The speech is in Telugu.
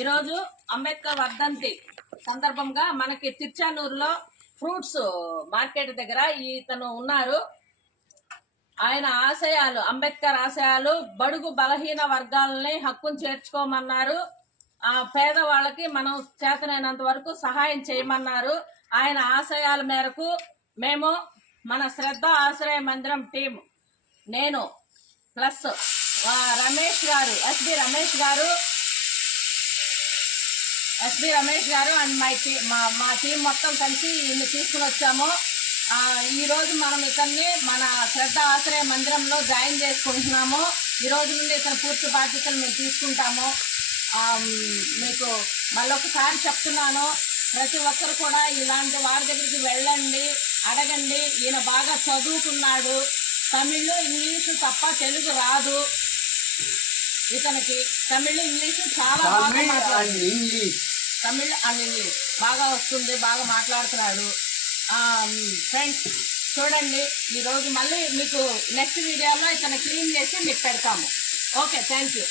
ఈరోజు అంబేద్కర్ వర్ధంతి సందర్భంగా మనకి తిరుచానూరులో ఫ్రూట్స్ మార్కెట్ దగ్గర ఇతను ఉన్నారు. ఆయన ఆశయాలు, అంబేద్కర్ ఆశయాలు బడుగు బలహీన వర్గాలని హక్కును చేర్చుకోమన్నారు. ఆ పేదవాళ్ళకి మనం చేతనైనంత వరకు సహాయం చేయమన్నారు. ఆయన ఆశయాల మేరకు మేము మన శ్రద్ధ ఆశ్రయ మందిరం టీం, నేను ప్లస్ రమేష్ గారు, ఎస్బి రమేష్ గారు అండ్ మా టీం మొత్తం కలిసి ఇన్ని తీసుకుని వచ్చాము. ఈ రోజు మనం ఇతన్ని మన శ్రద్ధ ఆశ్రయ మందిరంలో జాయిన్ చేసుకుంటున్నాము. ఈ రోజు నుండి ఇతను పూర్తి బాధ్యతలు మేము తీసుకుంటాము. మీకు మళ్ళొకసారి చెప్తున్నాను, ప్రతి ఒక్కరు కూడా ఇలాంటి వారి దగ్గరికి వెళ్ళండి, అడగండి. ఈయన బాగా చదువుకున్నాడు, తమిళ్ ఇంగ్లీషు తప్ప తెలుగు రాదు ఇతనికి. తమిళ్ ఇంగ్లీషు చాలా బాగా మాట్లాడుతుంది, తమిళ్ అండ్ ఇంగ్లీష్ బాగా వస్తుంది, బాగా మాట్లాడుతున్నాడు. ఫ్రెండ్స్ చూడండి, ఈరోజు మళ్ళీ మీకు నెక్స్ట్ వీడియోలో ఇతను క్లీన్ చేసి మీకు పెడతాము. Okay, thank you.